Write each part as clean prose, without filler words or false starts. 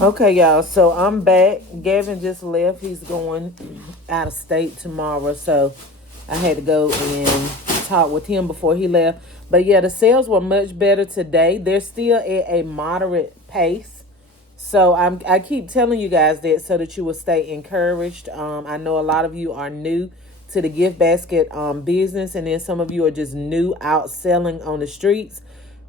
Okay, y'all. So I'm back. Gavin just left. He's going out of state tomorrow. So I had to go and talk with him before he left. But yeah, the sales were much better today. They're still at a moderate pace. So I keep telling you guys that so that you will stay encouraged. I know a lot of you are new to the gift basket business, and then some of you are just new out selling on the streets.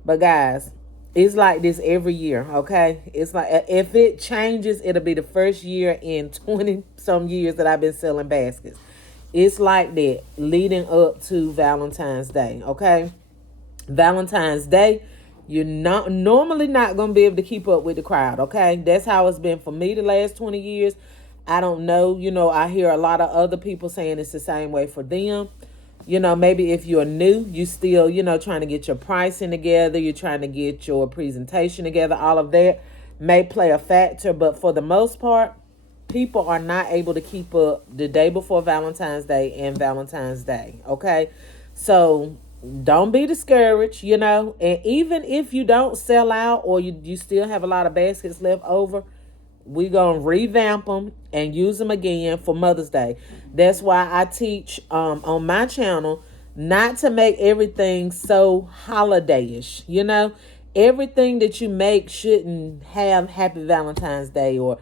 But guys, it's like this every year, okay? It's like if it changes, it'll be the first year in 20 some years that I've been selling baskets. It's like that leading up to Valentine's Day, okay? Valentine's Day, you're not normally not gonna be able to keep up with the crowd, okay? That's how it's been for me the last 20 years. I don't know, I hear a lot of other people saying it's the same way for them. Maybe if you're new, you still, trying to get your pricing together, you're trying to get your presentation together, all of that may play a factor, but for the most part, people are not able to keep up the day before Valentine's Day and Valentine's Day, okay? So don't be discouraged, and even if you don't sell out or you still have a lot of baskets left over, we gonna revamp them and use them again for Mother's Day. That's why I teach on my channel not to make everything so holiday-ish. Everything that you make shouldn't have Happy Valentine's Day, or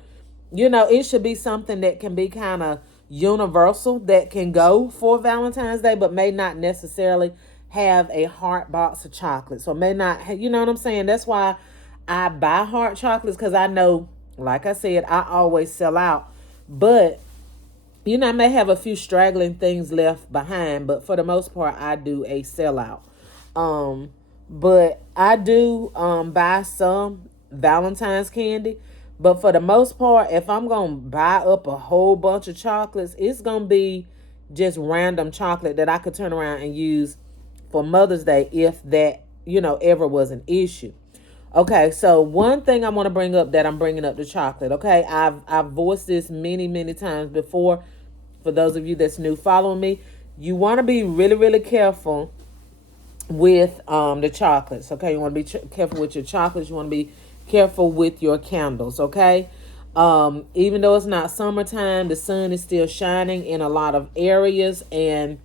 it should be something that can be kind of universal, that can go for Valentine's Day, but may not necessarily have a heart box of chocolates, or may not, you know what I'm saying? That's why I buy heart chocolates, because I know, like I said, I always sell out. But, I may have a few straggling things left behind, but for the most part, I do a sellout. Um, but I do buy some Valentine's candy. But for the most part, if I'm going to buy up a whole bunch of chocolates, it's going to be just random chocolate that I could turn around and use for Mother's Day if that, ever was an issue. Okay, so one thing I want to bring up, that I'm bringing up the chocolate. Okay, I've voiced this many times before. For those of you that's new following me, you want to be really careful with the chocolates. Okay, you want to be careful with your chocolates. You want to be careful with your candles. Okay, even though it's not summertime, the sun is still shining in a lot of areas, and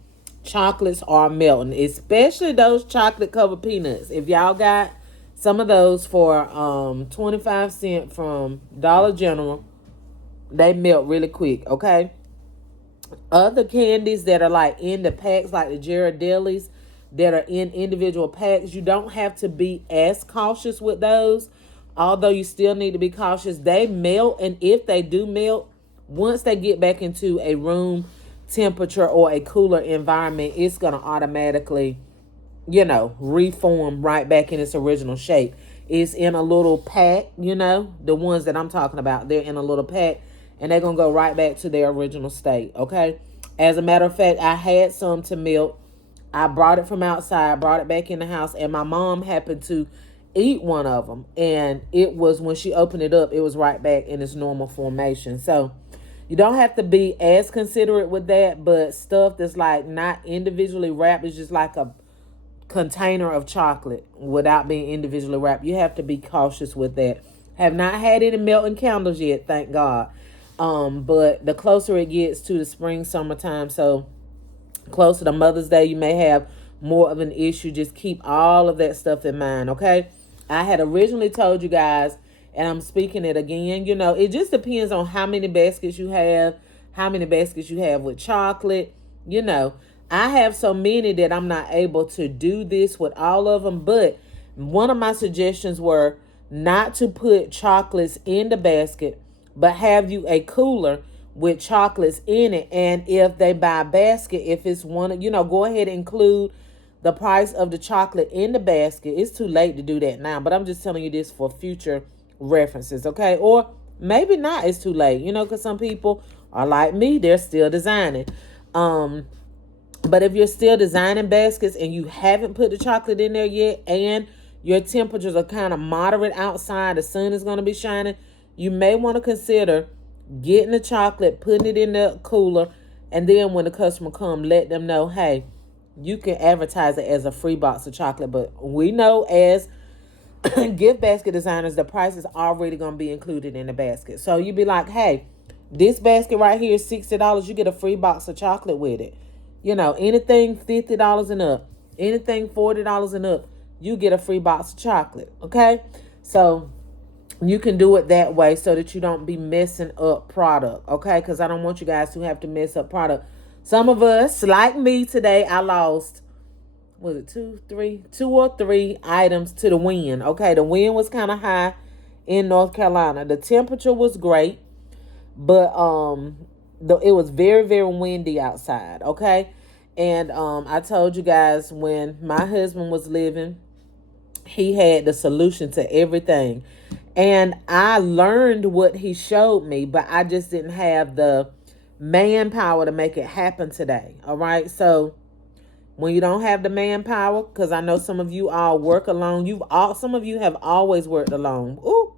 chocolates are melting, especially those chocolate covered peanuts. If y'all got some of those for 25 cents from Dollar General, they melt really quick, okay? Other candies that are like in the packs, like the Ghirardellis that are in individual packs, you don't have to be as cautious with those. Although you still need to be cautious. They melt, and if they do melt, once they get back into a room temperature or a cooler environment, it's going to automatically reform right back in its original shape. It's in a little pack, the ones that I'm talking about, they're in a little pack, and they're going to go right back to their original state, okay? As a matter of fact, I had some to melt. I brought it from outside, brought it back in the house, and my mom happened to eat one of them. And it was, when she opened it up, it was right back in its normal formation. So you don't have to be as considerate with that, but stuff that's like not individually wrapped is just like a container of chocolate without being individually wrapped. You have to be cautious with that. Have not had any melting candles yet, thank God. But the closer it gets to the spring, summertime, so closer to Mother's Day, you may have more of an issue. Just keep all of that stuff in mind, okay? I had originally told you guys, and I'm speaking it again, it just depends on how many baskets you have, with chocolate, I have so many that I'm not able to do this with all of them. But one of my suggestions were not to put chocolates in the basket, but have you a cooler with chocolates in it. And if they buy a basket, if it's one, go ahead and include the price of the chocolate in the basket. It's too late to do that now, but I'm just telling you this for future references, okay? Or maybe not, it's too late, because some people are like me, they're still designing. But if you're still designing baskets and you haven't put the chocolate in there yet, and your temperatures are kind of moderate outside, the sun is going to be shining, you may want to consider getting the chocolate, putting it in the cooler, and then when the customer come, let them know, hey, you can advertise it as a free box of chocolate. But we know, as gift basket designers, the price is already going to be included in the basket. So you be like, hey, this basket right here is $60. You get a free box of chocolate with it. You know, anything $50 and up, anything $40 and up, you get a free box of chocolate. Okay? So you can do it that way so that you don't be messing up product. Okay? Because I don't want you guys to have to mess up product. Some of us, like me today, I lost, was it two or three items to the wind. Okay, the wind was kind of high in North Carolina. The temperature was great, but it was very, very windy outside. Okay, and I told you guys when my husband was living, he had the solution to everything, and I learned what he showed me, but I just didn't have the manpower to make it happen today. All right, so when you don't have the manpower, because I know some of you all work alone. Some of you have always worked alone. Ooh,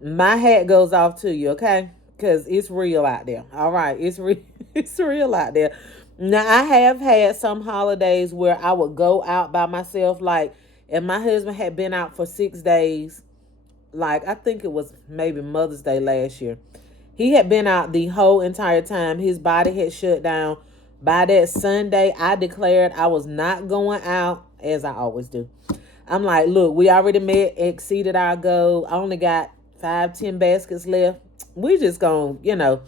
my hat goes off to you, okay? Because it's real out there. All right, it's real out there. Now I have had some holidays where I would go out by myself. Like, if my husband had been out for 6 days, like I think it was maybe Mother's Day last year. He had been out the whole entire time. His body had shut down. By that Sunday, I declared I was not going out, as I always do. I'm like, look, we already exceeded our goal. I only got 5-10 baskets left. We just gonna,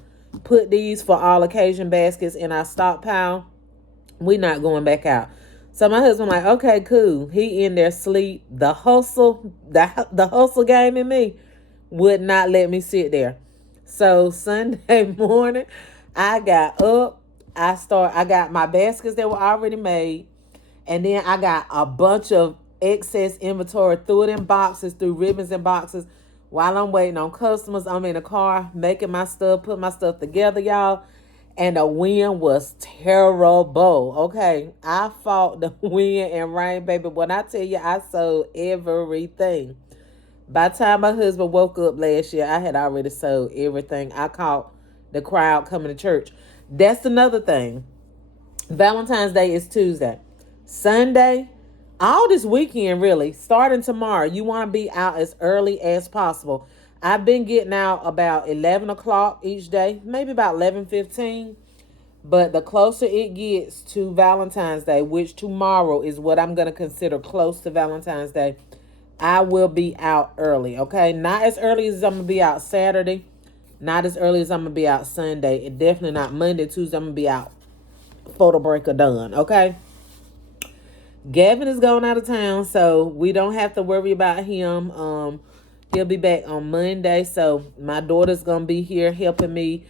put these for all occasion baskets in our stockpile. We not going back out. So my husband like, okay, cool. He in there sleep. The hustle game in me would not let me sit there. So Sunday morning, I got up. I got my baskets that were already made. And then I got a bunch of excess inventory, threw it in boxes, threw ribbons in boxes. While I'm waiting on customers, I'm in the car making my stuff, put my stuff together, y'all. And the wind was terrible. Okay, I fought the wind and rain, baby. When I tell you I sold everything. By the time my husband woke up last year, I had already sold everything. I caught the crowd coming to church. That's another thing. Valentine's Day is Tuesday. Sunday, all this weekend really, starting tomorrow, you want to be out as early as possible. I've been getting out about 11 o'clock each day, maybe about 11:15. But the closer it gets to Valentine's Day, which tomorrow is what I'm going to consider close to Valentine's Day, I will be out early, okay? Not as early as I'm going to be out Saturday. Not as early as I'm going to be out Sunday. And definitely not Monday, Tuesday. I'm going to be out photo breaker done, okay? Gavin is going out of town, so we don't have to worry about him. He'll be back on Monday, so my daughter's going to be here helping me.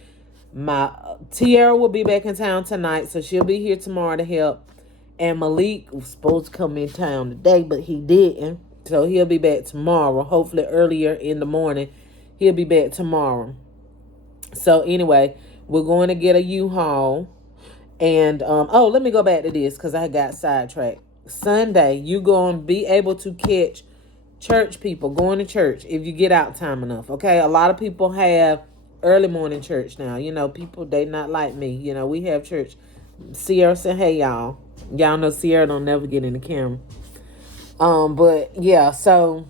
My Tiara will be back in town tonight, so she'll be here tomorrow to help. And Malik was supposed to come in town today, but he didn't. So he'll be back tomorrow, hopefully earlier in the morning. He'll be back tomorrow. So anyway, we're going to get a U-Haul. And, let me go back to this because I got sidetracked. Sunday, you're going to be able to catch church people going to church if you get out time enough, okay? A lot of people have early morning church now. People, they not like me. We have church. Sierra said, hey, y'all. Y'all know Sierra don't never get in the camera. But, yeah, so,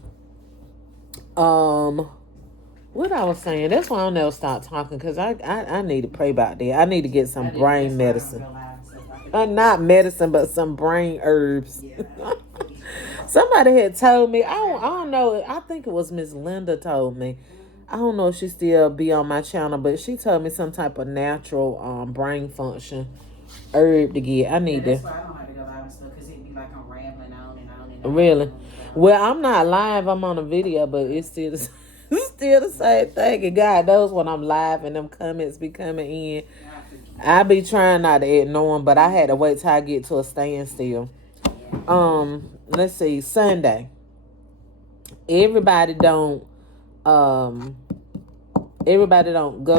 what I was saying, that's why I'll never stop talking, because I need to pray about that. I need to get some brain medicine. Not medicine, but some brain herbs. Yeah. Somebody had told me, I don't know, I think it was Miss Linda told me. I don't know if she still be on my channel, but she told me some type of natural brain function herb to get. I need to. That's why I don't have to go live and stuff, because it'd be like I'm rambling on and on and on. Really? Well, I'm not live, I'm on a video, but it's still the same thing. And God knows when I'm live and them comments be coming in. I be trying not to ignore them, but I had to wait till I get to a standstill. Let's see, Sunday. Everybody don't go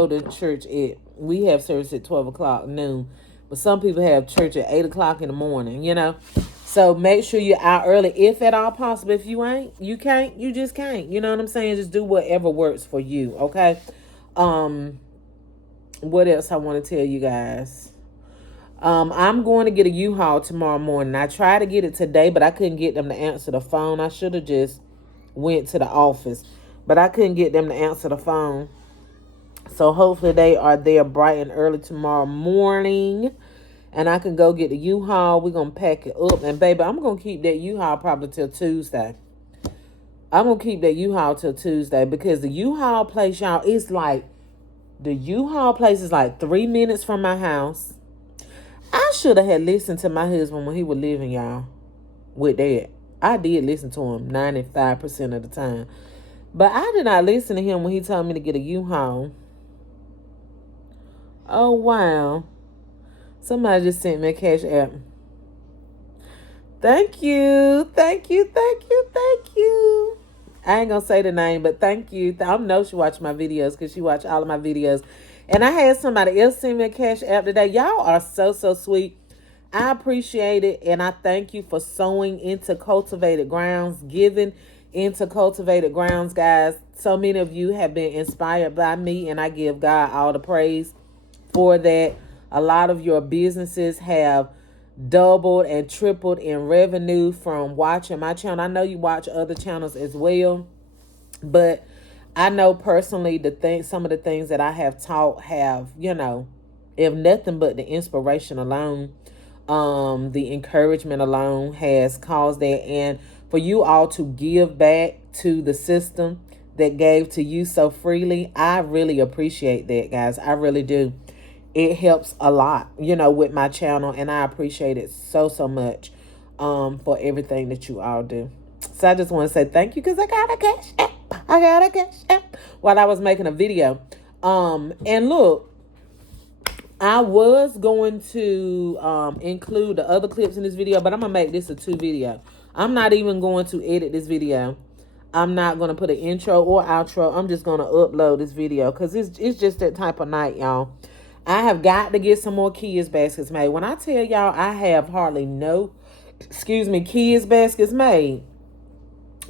to church we have service at 12 o'clock noon, but some people have church at 8 o'clock in the morning, So make sure you're out early, if at all possible. If you ain't, you can't, you just can't. You know what I'm saying? Just do whatever works for you, okay? What else I want to tell you guys? I'm going to get a U-Haul tomorrow morning. I tried to get it today, but I couldn't get them to answer the phone. I should have just went to the office, but I couldn't get them to answer the phone. So hopefully they are there bright and early tomorrow morning, and I can go get the U-Haul. We're going to pack it up. And, baby, I'm going to keep that U-Haul probably till Tuesday. I'm going to keep that U-Haul till Tuesday because the U-Haul place, y'all, the U-Haul place is like 3 minutes from my house. I should have had listened to my husband when he was living, y'all, with that. I did listen to him 95% of the time. But I did not listen to him when he told me to get a U-Haul. Oh, wow. Somebody just sent me a cash app. Thank you. Thank you. Thank you. Thank you. I ain't going to say the name, but thank you. I know she watched my videos because she watched all of my videos. And I had somebody else send me a cash app today. Y'all are so, so sweet. I appreciate it. And I thank you for sowing into Cultivated Grounds, giving into Cultivated Grounds, guys. So many of you have been inspired by me, and I give God all the praise for that. A lot of your businesses have doubled and tripled in revenue from watching my channel. I know you watch other channels as well, but I know personally some of the things that I have taught have, if nothing but the inspiration alone, the encouragement alone has caused that. And for you all to give back to the system that gave to you so freely, I really appreciate that, guys. I really do. It helps a lot, with my channel, and I appreciate it so, so much for everything that you all do. So I just want to say thank you because I got a cash app. I got a cash app while I was making a video. And look, I was going to include the other clips in this video, but I'm going to make this a 2 video. I'm not even going to edit this video. I'm not going to put an intro or outro. I'm just going to upload this video because it's just that type of night, y'all. I have got to get some more kids baskets made. When I tell y'all I have hardly no, kids baskets made.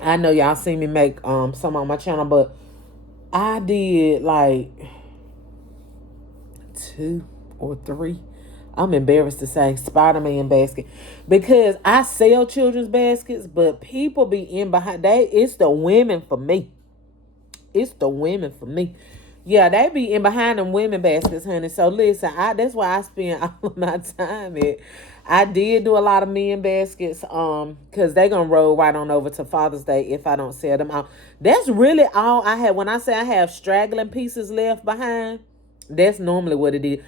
I know y'all seen me make some on my channel, but I did like 2 or 3. I'm embarrassed to say Spider-Man basket because I sell children's baskets, but people be in behind. It's the women for me. It's the women for me. Yeah, they be in behind them women baskets, honey. So listen, that's why I spend all of my time at. I did do a lot of men baskets, because they gonna roll right on over to Father's Day if I don't sell them out. That's really all I have. When I say I have straggling pieces left behind, that's normally what it is.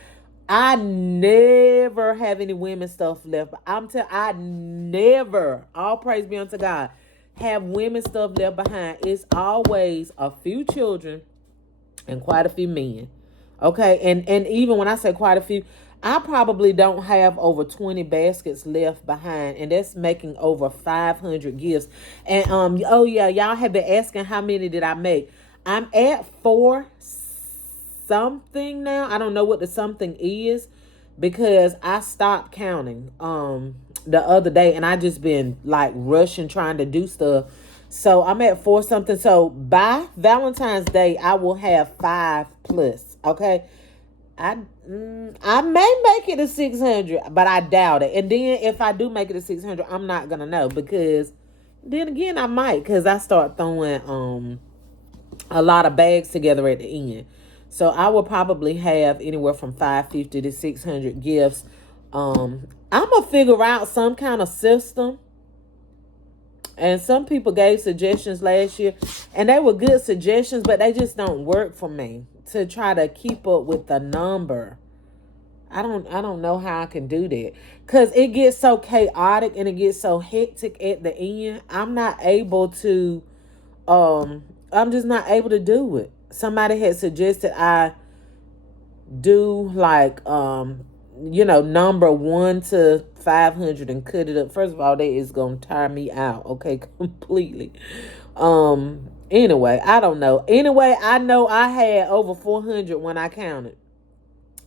I never have any women stuff left. I never, all praise be unto God, have women stuff left behind. It's always a few children and quite a few men. Okay, and even when I say quite a few, I probably don't have over 20 baskets left behind, and that's making over 500 gifts. And oh yeah, y'all have been asking how many did I make. I'm at 4 something now. I don't know what the something is because I stopped counting the other day, and I just been like rushing trying to do stuff. So I'm at 4 something. So by Valentine's Day, I will have 5 plus. Okay. I may make it to 600, but I doubt it. And then if I do make it to 600, I'm not going to know because then again, I might because I start throwing a lot of bags together at the end. So I will probably have anywhere from 550 to 600 gifts. I'm going to figure out some kind of system. And some people gave suggestions last year, and they were good suggestions, but they just don't work for me to try to keep up with the number. I don't know how I can do that because it gets so chaotic and it gets so hectic at the end. I'm just not able to do it. Somebody had suggested I do like number 1 to 500 and cut it up. First of all, that is gonna tire me out, okay, completely. Anyway, I don't know. Anyway, I know I had over 400 when I counted.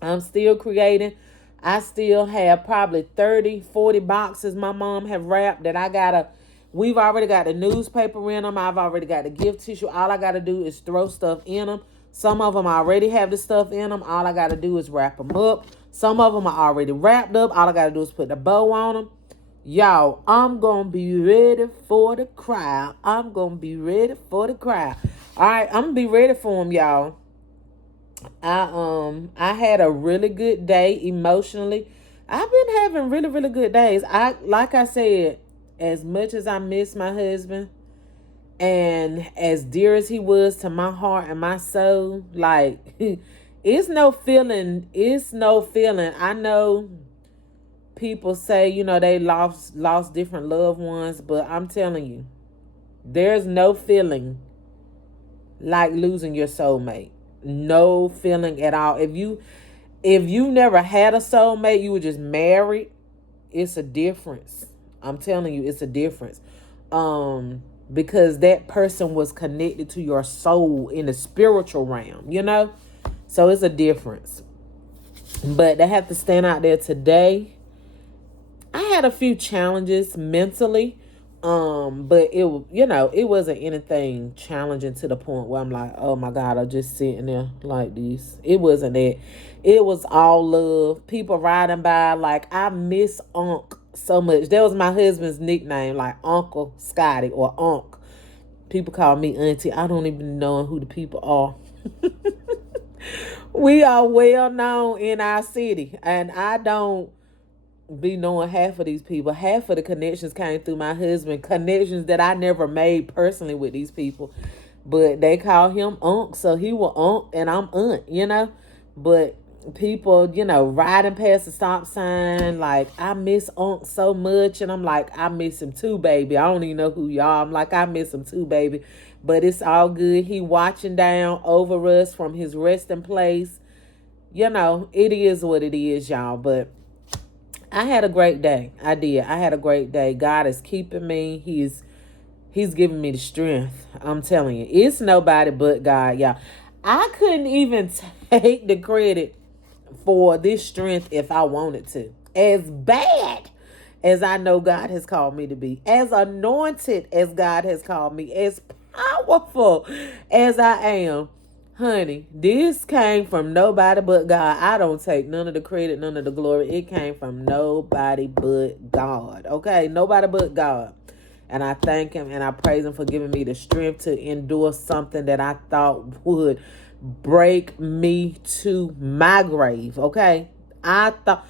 I'm still creating. I still have probably 30-40 boxes my mom have wrapped that we've already got the newspaper in them. I've already got the gift tissue. All I got to do is throw stuff in them. Some of them already have the stuff in them. All I got to do is wrap them up. Some of them are already wrapped up. All I got to do is put the bow on them. Y'all, I'm gonna be ready for the crowd. I'm gonna be ready for the crowd. All right, I'm gonna be ready for him, y'all. I had a really good day emotionally. I've been having really, really good days. Like I said, as much as I miss my husband and as dear as he was to my heart and my soul, like it's no feeling. It's no feeling. I know people say, they lost different loved ones, but I'm telling you, there's no feeling like losing your soulmate. No feeling at all. If you never had a soulmate, you were just married, it's a difference. I'm telling you, it's a difference. Because that person was connected to your soul in the spiritual realm. So it's a difference. But they have to stand out there today. I had a few challenges mentally. But it wasn't anything challenging to the point where I'm like, oh my God, I'm just sitting there like this. It wasn't that. It was all love. People riding by, like, I miss Unc so much. That was my husband's nickname, like Uncle Scotty or Unc. People call me Auntie. I don't even know who the people are. We are well known in our city, and I don't be knowing half of these people. Half of the connections came through my husband. Connections that I never made personally with these people. But they call him Unc, so he was Unc and I'm Aunt. But people, riding past the stop sign, like, I miss Unc so much. And I'm like, I miss him too, baby. I don't even know who y'all. I'm like, I miss him too, baby. But it's all good. He watching down over us from his resting place. It is what it is, y'all. But I had a great day. I did. I had a great day. God is keeping me. He's giving me the strength. I'm telling you. It's nobody but God, y'all. I couldn't even take the credit for this strength if I wanted to. As bad as I know God has called me to be, as anointed as God has called me, as powerful as I am, honey, this came from nobody but God. I don't take none of the credit, none of the glory. It came from nobody but God. Okay? Nobody but God. And I thank him and I praise him for giving me the strength to endure something that I thought would break me to my grave. Okay? I thought,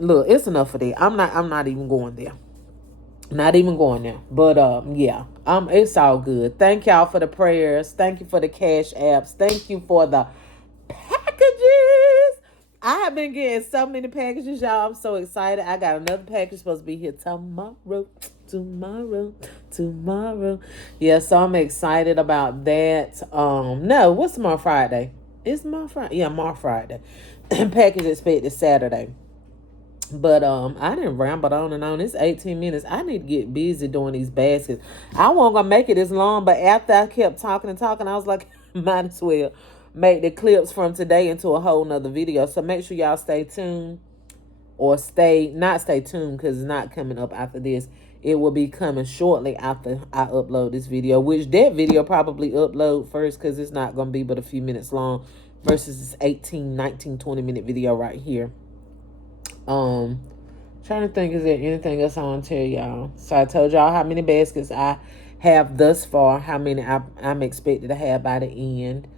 look, it's enough for that. I'm not even going there. Not even going there. But yeah. It's all good. Thank y'all for the prayers. Thank you for the cash apps. Thank you for the packages. I have been getting so many packages, y'all. I'm so excited. I got another package supposed to be here tomorrow. Tomorrow. Yeah, so I'm excited about that. No, what's tomorrow? Friday? It's tomorrow Friday. Yeah, tomorrow Friday. Package expected Saturday. But I didn't ramble on and on. It's 18 minutes. I need to get busy doing these baskets. I wasn't gonna make it this long, but after I kept talking and talking, I was like, might as well make the clips from today into a whole nother video. So make sure y'all stay tuned, or not stay tuned, because it's not coming up after this. It will be coming shortly after I upload this video, which that video probably upload first, because it's not gonna be but a few minutes long versus this 18, 19, 20-minute video right here. Trying to think, is there anything else I want to tell y'all? So I told y'all how many baskets I have thus far, how many I'm expected to have by the end.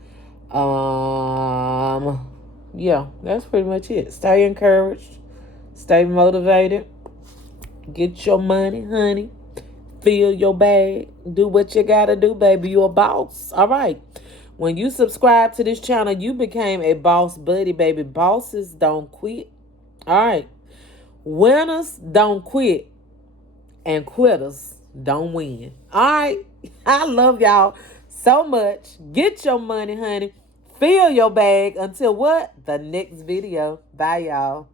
Yeah, that's pretty much it. Stay encouraged, stay motivated, get your money, honey, fill your bag, do what you gotta do, baby. You're a boss. All right. When you subscribe to this channel, you became a boss buddy, baby. Bosses don't quit. All right. Winners don't quit, and quitters don't win. All right. I love y'all so much. Get your money, honey. Fill your bag until what? The next video. Bye, y'all.